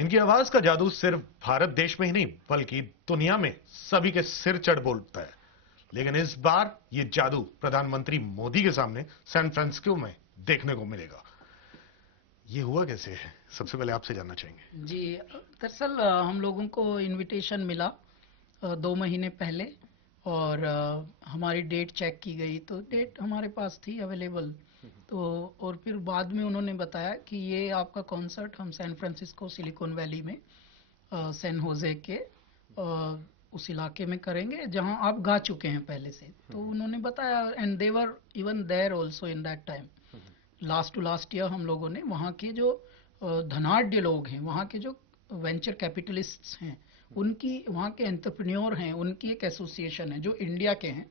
इनकी आवाज का जादू सिर्फ भारत देश में ही नहीं बल्कि दुनिया में सभी के सिर चढ़ बोलता है। लेकिन इस बार ये जादू प्रधानमंत्री मोदी के सामने सैन फ्रांसिस्को में देखने को मिलेगा। ये हुआ कैसे है, सबसे पहले आपसे जानना चाहेंगे। जी, दरअसल हम लोगों को इनविटेशन मिला 2 महीने पहले, और हमारी डेट चेक की गई तो डेट हमारे पास थी अवेलेबल। तो और फिर बाद में उन्होंने बताया कि ये आपका कॉन्सर्ट हम सैन फ्रांसिस्को सिलिकॉन वैली में सैन होजे के उस इलाके में करेंगे जहां आप गा चुके हैं पहले से। तो उन्होंने बताया, and they were even there also in that time. Last to last year हम लोगों ने वहाँ के जो धनाढ्य लोग हैं, वहाँ के जो वेंचर कैपिटलिस्ट्स हैं, उनकी, वहाँ के एंटरप्रेन्योर हैं, उनकी एक एसोसिएशन है जो इंडिया के हैं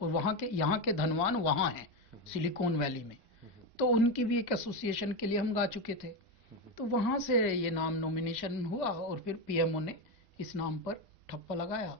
और वहाँ के, यहाँ के धनवान वहाँ हैं सिलिकॉन वैली में। तो उनकी भी एक एसोसिएशन के लिए हम गा चुके थे। तो वहाँ से ये नाम नॉमिनेशन हुआ और फिर पीएमओ ने इस नाम पर ठप्पा लगाया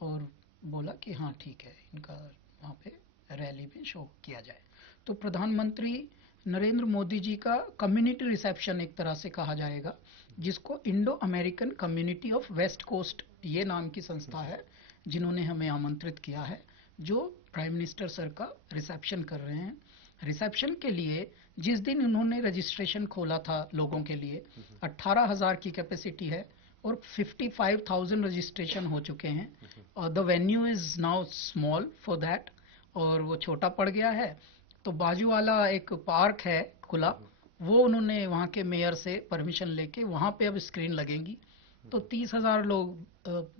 और बोला कि हाँ ठीक है, इनका वहाँ पे रैली में शो किया जाए। तो प्रधानमंत्री नरेंद्र मोदी जी का कम्युनिटी रिसेप्शन एक तरह से कहा जाएगा, जिसको Indo American community of West Coast, ये नाम की संस्था है जिन्होंने हमें आमंत्रित किया है, जो प्राइम मिनिस्टर सर का रिसेप्शन कर रहे हैं। रिसेप्शन के लिए जिस दिन उन्होंने रजिस्ट्रेशन खोला था लोगों के लिए, 18,000 की कैपेसिटी है और 55,000 रजिस्ट्रेशन हो चुके हैं। और the venue is now small for that, और वो छोटा पड़ गया है। तो बाजू वाला एक पार्क है खुला, वो उन्होंने वहाँ के मेयर से परमिशन लेके वहाँ पे अब स्क्रीन लगेंगी। तो 30,000 लोग,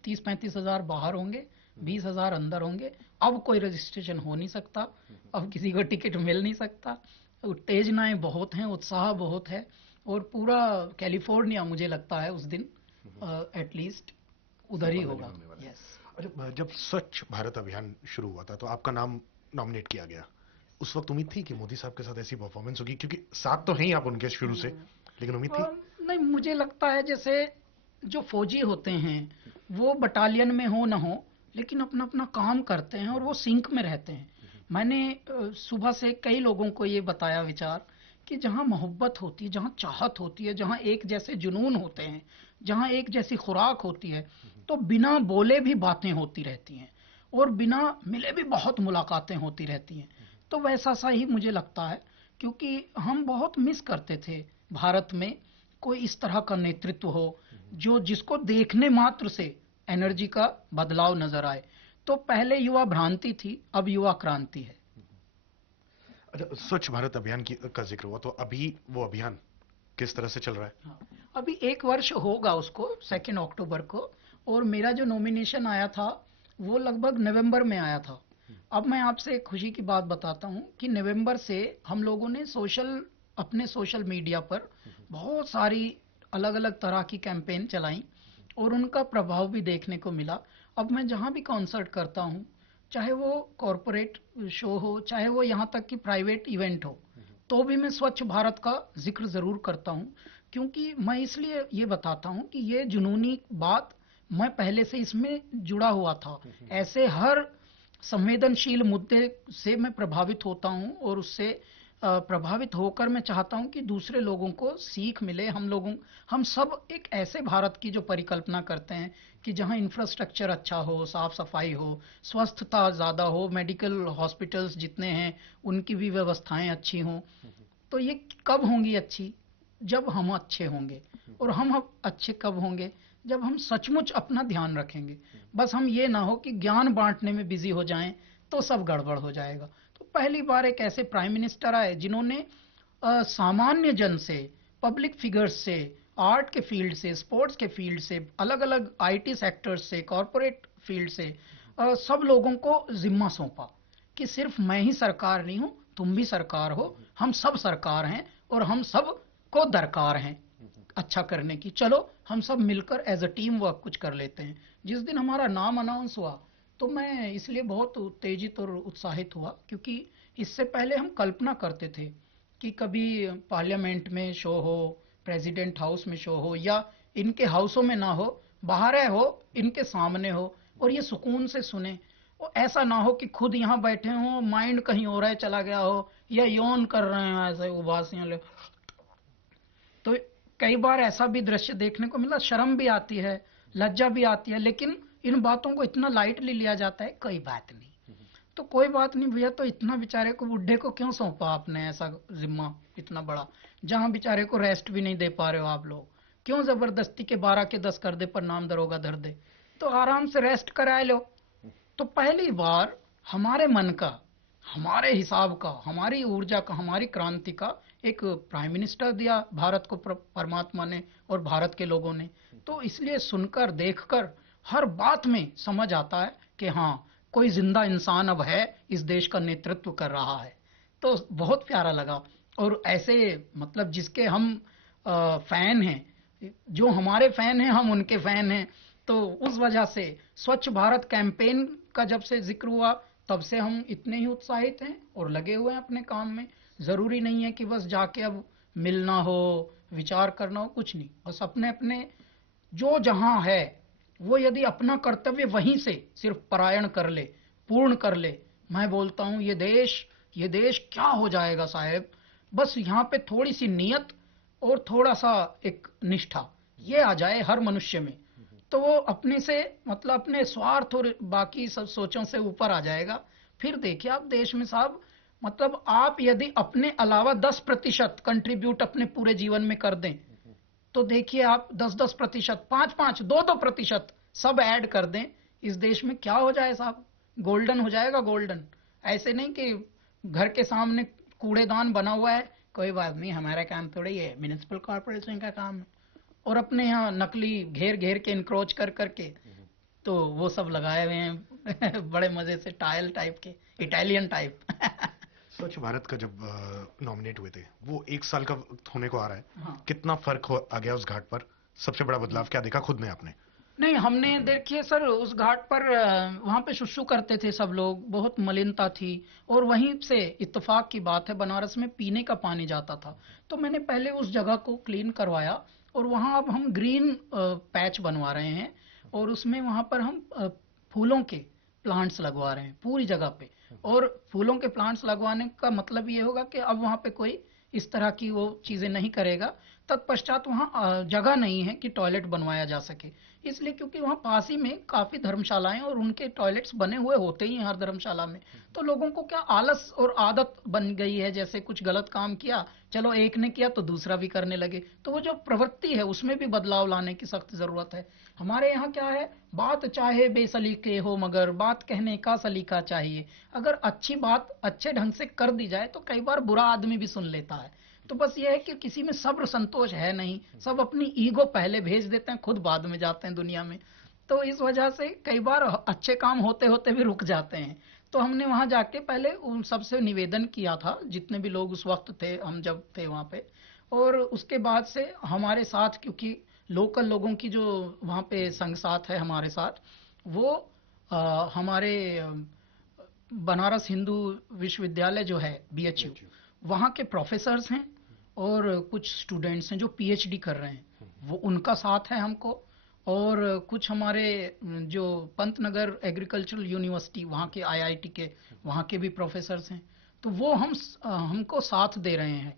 30-35,000 बाहर होंगे, 20,000 अंदर होंगे। अब कोई रजिस्ट्रेशन हो नहीं सकता, अब किसी को टिकट मिल नहीं सकता। उत्तेजनाएं बहुत हैं, उत्साह बहुत है, और पूरा कैलिफोर्निया मुझे लगता है उस दिन एटलीस्ट उधर ही होगा। यस। अच्छा, जब स्वच्छ भारत अभियान शुरू हुआ था तो आपका नाम नॉमिनेट किया गया। उस वक्त उम्मीद थी कि मोदी साहब के साथ ऐसी परफॉर्मेंस होगी, क्योंकि साथ तो हैं ही आप उनके शुरू से, लेकिन उम्मीद थी? नहीं, मुझे लगता है जैसे जो फौजी होते हैं वो बटालियन में हो ना हो, लेकिन अपना अपना काम करते हैं और वो सिंक में रहते हैं। मैंने सुबह से कई लोगों को ये बताया विचार कि जहाँ मोहब्बत होती है, जहाँ चाहत होती है, जहाँ एक जैसे जुनून होते हैं, जहाँ एक जैसी खुराक होती है, तो बिना बोले भी बातें होती रहती हैं और बिना मिले भी बहुत मुलाकातें होती रहती हैं। तो वैसा सा ही मुझे लगता है, क्योंकि हम बहुत मिस करते थे भारत में कोई इस तरह का नेतृत्व हो जो, जिसको देखने मात्र से एनर्जी का बदलाव नजर आए। तो पहले युवा भ्रांति थी, अब युवा क्रांति है। अच्छा, स्वच्छ भारत अभियान का जिक्र हुआ, तो अभी वो अभियान किस तरह से चल रहा है? हाँ, अभी 1 वर्ष होगा उसको 2 अक्टूबर को, और मेरा जो नॉमिनेशन आया था वो लगभग नवंबर में आया था। अब मैं आपसे एक खुशी की बात बताता हूँ कि नवंबर से हम लोगों ने अपने सोशल मीडिया पर बहुत सारी अलग अलग तरह की कैंपेन चलाई और उनका प्रभाव भी देखने को मिला। अब मैं जहाँ भी कॉन्सर्ट करता हूँ, चाहे वो कॉरपोरेट शो हो, चाहे वो यहाँ तक कि प्राइवेट इवेंट हो, तो भी मैं स्वच्छ भारत का जिक्र ज़रूर करता हूँ। क्योंकि मैं इसलिए ये बताता हूँ कि ये जुनूनी बात, मैं पहले से इसमें जुड़ा हुआ था। ऐसे हर संवेदनशील मुद्दे से मैं प्रभावित होता हूँ और उससे प्रभावित होकर मैं चाहता हूँ कि दूसरे लोगों को सीख मिले। हम सब एक ऐसे भारत की जो परिकल्पना करते हैं कि जहाँ इंफ्रास्ट्रक्चर अच्छा हो, साफ सफाई हो, स्वस्थता ज़्यादा हो, मेडिकल हॉस्पिटल्स जितने हैं उनकी भी व्यवस्थाएं अच्छी हों। तो ये कब होंगी अच्छी? जब हम अच्छे होंगे। और हम अब अच्छे कब होंगे? जब हम सचमुच अपना ध्यान रखेंगे। बस हम ये ना हो कि ज्ञान बांटने में बिजी हो जाएं तो सब गड़बड़ हो जाएगा। तो पहली बार एक ऐसे प्राइम मिनिस्टर आए जिन्होंने सामान्य जन से, पब्लिक फिगर्स से, आर्ट के फील्ड से, स्पोर्ट्स के फील्ड से, अलग अलग आईटी सेक्टर्स से, कॉरपोरेट फील्ड से सब लोगों को जिम्मा सौंपा कि सिर्फ मैं ही सरकार नहीं हूं, तुम भी सरकार हो, हम सब सरकार हैं और हम सब को दरकार हैं अच्छा करने की। चलो हम सब मिलकर एज अ टीम वर्क कुछ कर लेते हैं। जिस दिन हमारा नाम अनाउंस हुआ तो मैं इसलिए बहुत उत्तेजित और उत्साहित हुआ, क्योंकि इससे पहले हम कल्पना करते थे कि कभी पार्लियामेंट में शो हो, प्रेसिडेंट हाउस में शो हो, या इनके हाउसों में ना हो, बाहर हो, इनके सामने हो और ये सुकून से सुने। और ऐसा ना हो कि खुद यहाँ बैठे हो, माइंड कहीं और है चला गया हो, या यौन कर रहे हो ऐसे उबासियां ले। तो कई बार ऐसा भी दृश्य देखने को मिला, शर्म भी आती है, लज्जा भी आती है, लेकिन इन बातों को इतना लाइटली लिया जाता है, कोई बात नहीं, तो कोई बात नहीं भैया, तो इतना बेचारे को, बुढ़े को क्यों सौंपा आपने ऐसा जिम्मा इतना बड़ा, जहां बेचारे को रेस्ट भी नहीं दे पा रहे हो आप लोग, क्यों जबरदस्ती के 12 के 10 कर दे पर नाम दरोगा धर दे, तो आराम से रेस्ट करा लो। तो पहली बार हमारे मन का, हमारे हिसाब का, हमारी ऊर्जा का, हमारी क्रांति का एक प्राइम मिनिस्टर दिया भारत को परमात्मा ने और भारत के लोगों ने। तो इसलिए सुनकर देखकर हर बात में समझ आता है कि हाँ, कोई जिंदा इंसान अब है, इस देश का नेतृत्व कर रहा है। तो बहुत प्यारा लगा। और ऐसे मतलब जिसके हम फैन हैं, जो हमारे फैन हैं हम उनके फैन हैं, तो उस वजह से स्वच्छ भारत कैंपेन का जब से जिक्र हुआ तब से हम इतने ही उत्साहित हैं और लगे हुए हैं अपने काम में। जरूरी नहीं है कि बस जाके अब मिलना हो, विचार करना हो, कुछ नहीं, बस अपने अपने जो जहां है वो यदि अपना कर्तव्य वहीं से सिर्फ परायण कर ले, पूर्ण कर ले, मैं बोलता हूं ये देश क्या हो जाएगा साहब। बस यहाँ पे थोड़ी सी नियत और थोड़ा सा एक निष्ठा ये आ जाए हर मनुष्य में, तो वो अपने से मतलब अपने स्वार्थ और बाकी सब सोचों से ऊपर आ जाएगा। फिर देखिए आप देश में साहब, मतलब आप यदि अपने अलावा 10% कंट्रीब्यूट अपने पूरे जीवन में कर दें, तो देखिए आप 10-10%, 5-5, 2-2% सब ऐड कर दें, इस देश में क्या हो जाए साहब, गोल्डन हो जाएगा, गोल्डन। ऐसे नहीं कि घर के सामने कूड़ेदान बना हुआ है, कोई बात नहीं, हमारा काम थोड़ी है, म्युनिसिपल कॉर्पोरेशन का काम है, और अपने यहाँ नकली घेर घेर के इंक्रोच कर करके तो वो सब लगाए हुए हैं बड़े मजे से, टाइल टाइप के, इटालियन टाइप स्वच्छ भारत का जब नॉमिनेट हुए थे, वो 1 साल का वक्त होने को आ रहा है, हाँ। कितना फर्क आ गया उस घाट पर? सबसे बड़ा बदलाव क्या देखा खुद ने आपने? नहीं, हमने देखिए सर उस घाट पर वहां पे शुशु करते थे सब लोग, बहुत मलिनता थी, और वहीं से इत्तेफाक की बात है बनारस में पीने का पानी जाता था, तो मैंने पहले उस जगह को क्लीन करवाया, और वहां अब हम ग्रीन पैच बनवा रहे हैं, और उसमें वहां पर हम फूलों के प्लांट्स लगवा रहे हैं पूरी जगह पे। और फूलों के प्लांट्स लगवाने का मतलब ये होगा कि अब वहां पे कोई इस तरह की वो चीजें नहीं करेगा। तत्पश्चात वहाँ जगह नहीं है कि टॉयलेट बनवाया जा सके, इसलिए क्योंकि वहाँ पास ही में काफी धर्मशालाएं और उनके टॉयलेट्स बने हुए होते ही हैं हर धर्मशाला में। तो लोगों को क्या आलस और आदत बन गई है, जैसे कुछ गलत काम किया, चलो एक ने किया तो दूसरा भी करने लगे, तो वो जो प्रवृत्ति है उसमें भी बदलाव लाने की सख्त जरूरत है। हमारे यहाँ क्या है, बात चाहे बेसलीके हो मगर बात कहने का सलीका चाहिए। अगर अच्छी बात अच्छे ढंग से कर दी जाए तो कई बार बुरा आदमी भी सुन लेता है। तो बस ये है कि किसी में सब्र संतोष है नहीं, सब अपनी ईगो पहले भेज देते हैं, खुद बाद में जाते हैं दुनिया में। तो इस वजह से कई बार अच्छे काम होते होते भी रुक जाते हैं। तो हमने वहां जाके पहले उन सबसे निवेदन किया था, जितने भी लोग उस वक्त थे, हम जब थे वहां पे, और उसके बाद से हमारे साथ, क्योंकि लोकल लोगों की जो वहां पे संग साथ है हमारे साथ, वो हमारे बनारस हिंदू विश्वविद्यालय जो है बीएचयू, वहाँ के प्रोफेसर्स हैं और कुछ स्टूडेंट्स हैं जो पीएचडी कर रहे हैं, वो उनका साथ है हमको। और कुछ हमारे जो पंतनगर एग्रीकल्चरल यूनिवर्सिटी वहाँ के आईआईटी के, वहाँ के भी प्रोफेसर्स हैं, तो वो हमको साथ दे रहे हैं,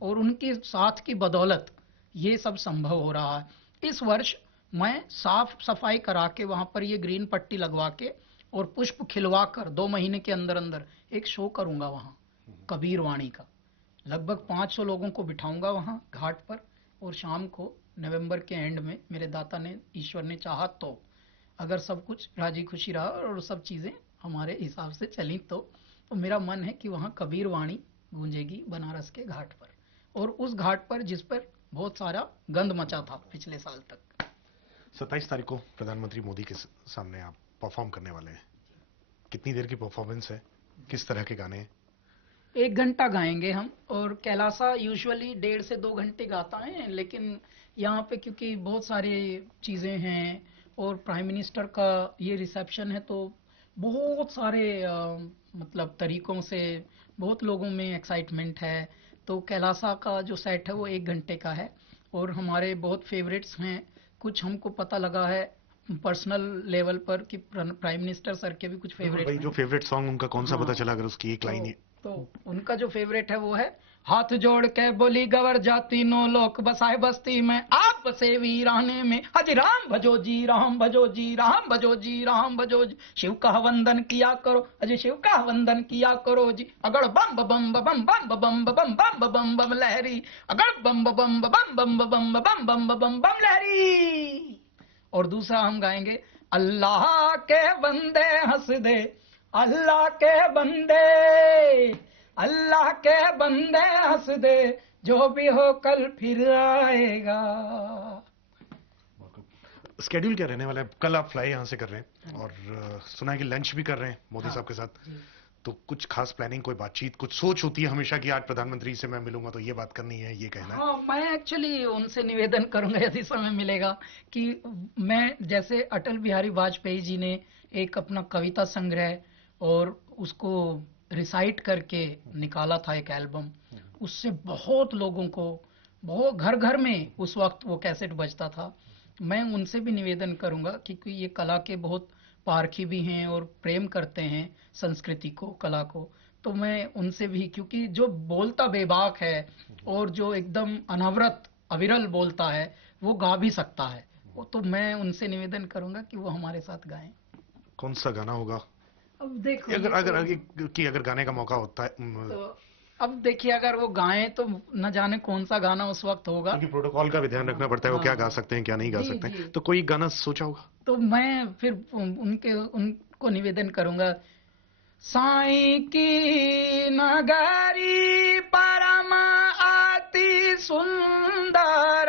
और उनके साथ की बदौलत ये सब संभव हो रहा है। इस वर्ष मैं साफ सफाई करा के वहाँ पर ये ग्रीन पट्टी लगवा के और पुष्प खिलवा कर 2 महीने के अंदर अंदर एक शो करूंगा वहाँ कबीर वाणी का। लगभग 500 लोगों को बिठाऊंगा वहाँ घाट पर, और शाम को नवंबर के एंड में मेरे दाता ने, ईश्वर ने चाहा तो, अगर सब कुछ राजी खुशी रहा और सब चीजें हमारे हिसाब से चली तो मेरा मन है कि वहाँ कबीर वाणी गूंजेगी बनारस के घाट पर, और उस घाट पर जिस पर बहुत सारा गंद मचा था पिछले साल तक। 27 तारीख को प्रधानमंत्री मोदी के सामने आप परफॉर्म करने वाले हैं, कितनी देर की परफॉर्मेंस है, किस तरह के गाने हैं? 1 घंटा गाएंगे हम, और कैलासा यूजुअली 1.5 से 2 घंटे गाता है, लेकिन यहाँ पे क्योंकि बहुत सारी चीजें हैं और प्राइम मिनिस्टर का ये रिसेप्शन है, तो बहुत सारे मतलब तरीकों से बहुत लोगों में एक्साइटमेंट है। तो कैलासा का जो सेट है वो 1 घंटे का है, और हमारे बहुत फेवरेट्स हैं, कुछ हमको पता लगा है पर्सनल लेवल पर कि प्राइम मिनिस्टर सर के भी कुछ फेवरेट भाई, हैं। जो फेवरेट सॉन्ग उनका कौन सा पता हाँ, चला, अगर उसकी एक लाइन ही? तो उनका जो फेवरेट है वो है हाथ जोड़ के बोली गवर जाति नो लोक बसाए बस्ती में, आप बसे वीराने में, हज राम भजो जी राम भजो जी राम भजो जी राम भजो जी, शिव का वंदन किया करो, अजय शिव का वंदन किया करो जी, अगड़ बम बम बम बम बम बम बम बम बम लहरी, अगड़ बम बम बम बम बम बम बम बम बम लहरी। और दूसरा हम गाएंगे, अल्लाह के बंदे हंस दे, अल्लाह के बंदे, अल्लाह के बंदे हंस दे, जो भी हो कल फिर आएगा। स्केड्यूल क्या रहने वाला है? कल आप फ्लाई यहाँ से कर रहे हैं और सुना है कि लंच भी कर रहे हैं मोदी साहब के साथ, तो कुछ खास प्लानिंग, कोई बातचीत, कुछ सोच होती है हमेशा कि आज प्रधानमंत्री से मैं मिलूंगा तो ये बात करनी है, ये कहना है? हाँ, मैं एक्चुअली उनसे निवेदन करूंगा यदि समय मिलेगा कि मैं, जैसे अटल बिहारी वाजपेयी जी ने एक अपना कविता संग्रह और उसको रिसाइट करके निकाला था एक एल्बम, उससे बहुत लोगों को, बहुत घर घर में उस वक्त वो कैसेट बजता था। मैं उनसे भी निवेदन करूंगा क्योंकि ये कला के बहुत पारखी भी हैं और प्रेम करते हैं संस्कृति को, कला को, तो मैं उनसे भी, क्योंकि जो बोलता बेबाक है और जो एकदम अनवरत अविरल बोलता है वो गा भी सकता है, तो मैं उनसे निवेदन करूंगा कि वो हमारे साथ गाएं। कौन सा गाना होगा? अब देखो, अगर अगर कि अगर गाने का मौका होता है तो अब देखिए, अगर वो गाएं तो न जाने कौन सा गाना उस वक्त होगा, क्योंकि प्रोटोकॉल का भी ध्यान रखना पड़ता है, वो क्या गा सकते हैं क्या नहीं गा जी सकते जी, हैं, तो कोई गाना सोचा होगा? तो मैं फिर उनको निवेदन करूंगा, साईं की नगरी परम अति सुंदर,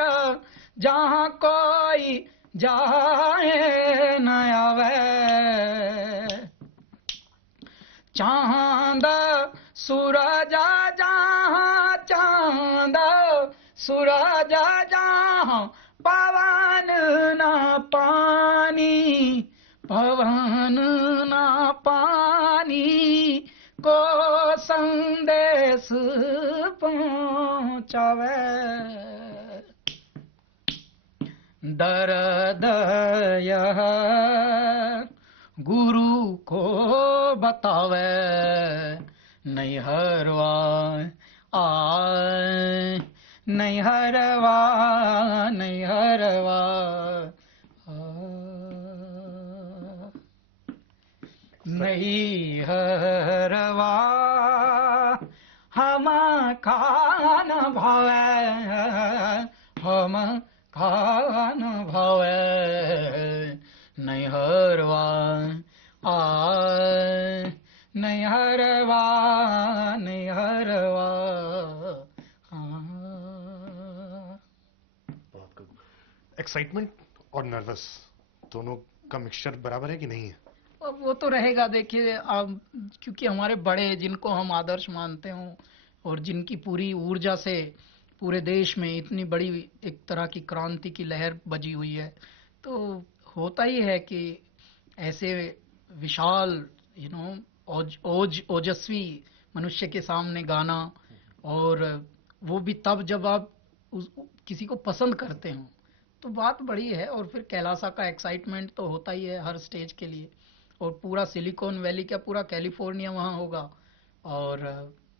जहाँ कोई जाए न आवे, चांद सूरज जहाँ, चांद सूरज जहाँ, पवन न पानी, पवन न पानी, को संदेश पहुँचावे, दर्द यह गुरु को बतावे, नैहरवा आए, नैहरवा, नैहरवा नैहरवा हम खान भावे, हम खान भावे, नैहरवा आए, नैहरवा, नैहरवा। एक्साइटमेंट और नर्वस दोनों का मिक्सचर बराबर है कि नहीं है? अब वो तो रहेगा, देखिए अब, क्योंकि हमारे बड़े जिनको हम आदर्श मानते हों और जिनकी पूरी ऊर्जा से पूरे देश में इतनी बड़ी एक तरह की क्रांति की लहर बजी हुई है, तो होता ही है कि ऐसे विशाल ओजस्वी मनुष्य के सामने गाना, और वो भी तब जब आप किसी को पसंद करते हो, तो बात बड़ी है। और फिर कैलासा का एक्साइटमेंट तो होता ही है हर स्टेज के लिए, और पूरा सिलिकॉन वैली का पूरा कैलिफोर्निया वहाँ होगा, और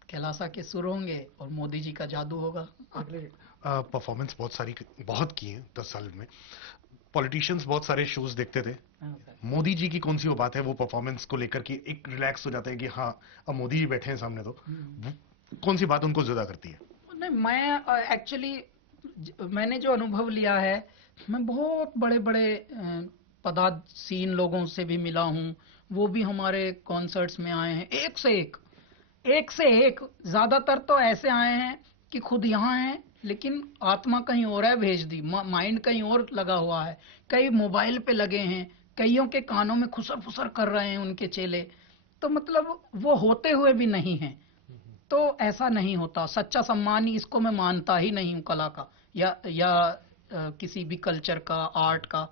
कैलासा के सुर होंगे और मोदी जी का जादू होगा। परफॉर्मेंस बहुत की है 10 साल में, पॉलिटिशियंस बहुत सारे शोज देखते थे, मोदी जी की कौन सी वो बात है वो परफॉर्मेंस को लेकर के एक रिलैक्स हो जाता है कि हाँ अब मोदी जी बैठे हैं सामने, तो कौन सी बात उनको ज्यादा करती है? नहीं, मैं एक्चुअली मैंने जो अनुभव लिया है, मैं बहुत बड़े बड़े पदासीन लोगों से भी मिला हूँ, वो भी हमारे कॉन्सर्ट्स में आए हैं, एक से एक, ज्यादातर तो ऐसे आए हैं कि खुद यहाँ हैं लेकिन आत्मा कहीं और है, भेज दी, माइंड कहीं और लगा हुआ है, कई मोबाइल पे लगे हैं, कईयों के कानों में खुसर फुसर कर रहे हैं उनके चेले, तो मतलब वो होते हुए भी नहीं हैं। तो ऐसा नहीं होता, सच्चा सम्मान इसको मैं मानता ही नहीं हूँ, कला का या किसी भी कल्चर का, आर्ट का।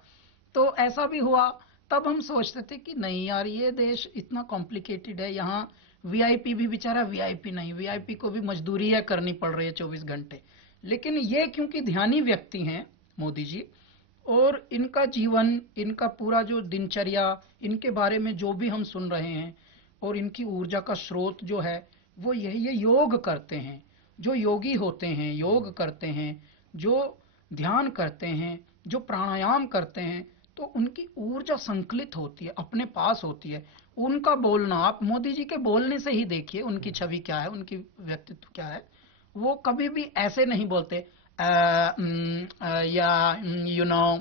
तो ऐसा भी हुआ, तब हम सोचते थे कि नहीं यार, ये देश इतना कॉम्प्लिकेटेड है, यहाँ वीआईपी भी बेचारा वीआईपी नहीं, वीआईपी को भी मजदूरी है करनी पड़ रही है 24 घंटे। लेकिन ये क्योंकि ध्यानी व्यक्ति हैं मोदी जी, और इनका जीवन, इनका पूरा जो दिनचर्या, इनके बारे में जो भी हम सुन रहे हैं, और इनकी ऊर्जा का स्रोत जो है वो यही, ये योग करते हैं, जो योगी होते हैं, योग करते हैं, जो ध्यान करते हैं, जो प्राणायाम करते हैं, तो उनकी ऊर्जा संकलित होती है, अपने पास होती है। उनका बोलना, आप मोदी जी के बोलने से ही देखिए उनकी छवि क्या है, उनकी व्यक्तित्व क्या है। वो कभी भी ऐसे नहीं बोलते या यू नो,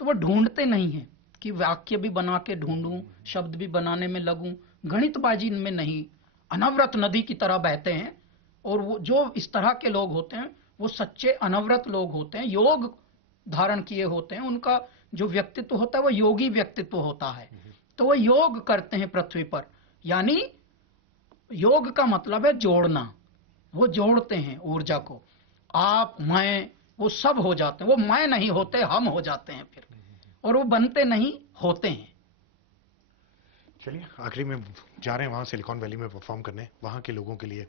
तो वो ढूंढते नहीं हैं कि वाक्य भी बना के ढूंढूं, शब्द भी बनाने में लगूं, गणितबाजी में नहीं, अनवरत नदी की तरह बहते हैं। और वो जो इस तरह के लोग होते हैं, वो सच्चे अनवरत लोग होते हैं, योग धारण किए होते हैं, उनका जो व्यक्तित्व होता है वो योगी व्यक्तित्व होता है। तो वो योग करते हैं पृथ्वी पर, यानी योग का मतलब है जोड़ना। वो जोड़ते हैं ऊर्जा को, आप मैं वो सब हो जाते हैं। वो मैं नहीं होते, हम हो जाते हैं फिर, और वो बनते नहीं, होते हैं। चलिए आखिरी में जा रहे हैं वहां सिलिकॉन वैली में परफॉर्म करने, वहां के लोगों के लिए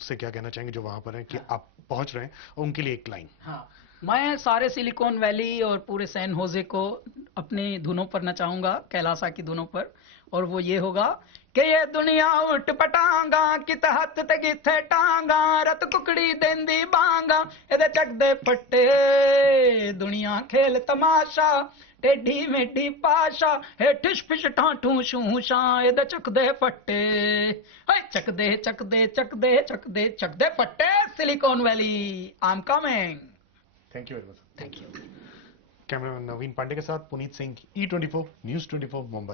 से क्या कहना चाहेंगे जो वहां पर हैं कि आप पहुंच रहे हैं, और उनके लिए एक लाइन। हाँ, मैं सारे सिलिकॉन वैली और पूरे सैन होजे को अपनी धुनों पर नचाऊंगा, कैलासा की धुनों पर। और वो ये होगा कि ये दुनिया उठ पटांगा, कित हथ ते किथे टांगा, रत कुकड़ी देंदी बांगा, एदे चक दे फट्टे दुनिया खेल तमाशा, टेढ़ी मेढ़ी पाशा, हे ठिश फिश ठाठू शू शा, एदे चक दे फट्टे, हाय चक दे चक दे चक दे चक दे चक दे फट्टे, Silicon Valley, I am coming. Thank you very much. Thank you. Cameraman Naveen Pandey के साथ पुनीत सिंह, E24 न्यूज़ 24 मुंबई।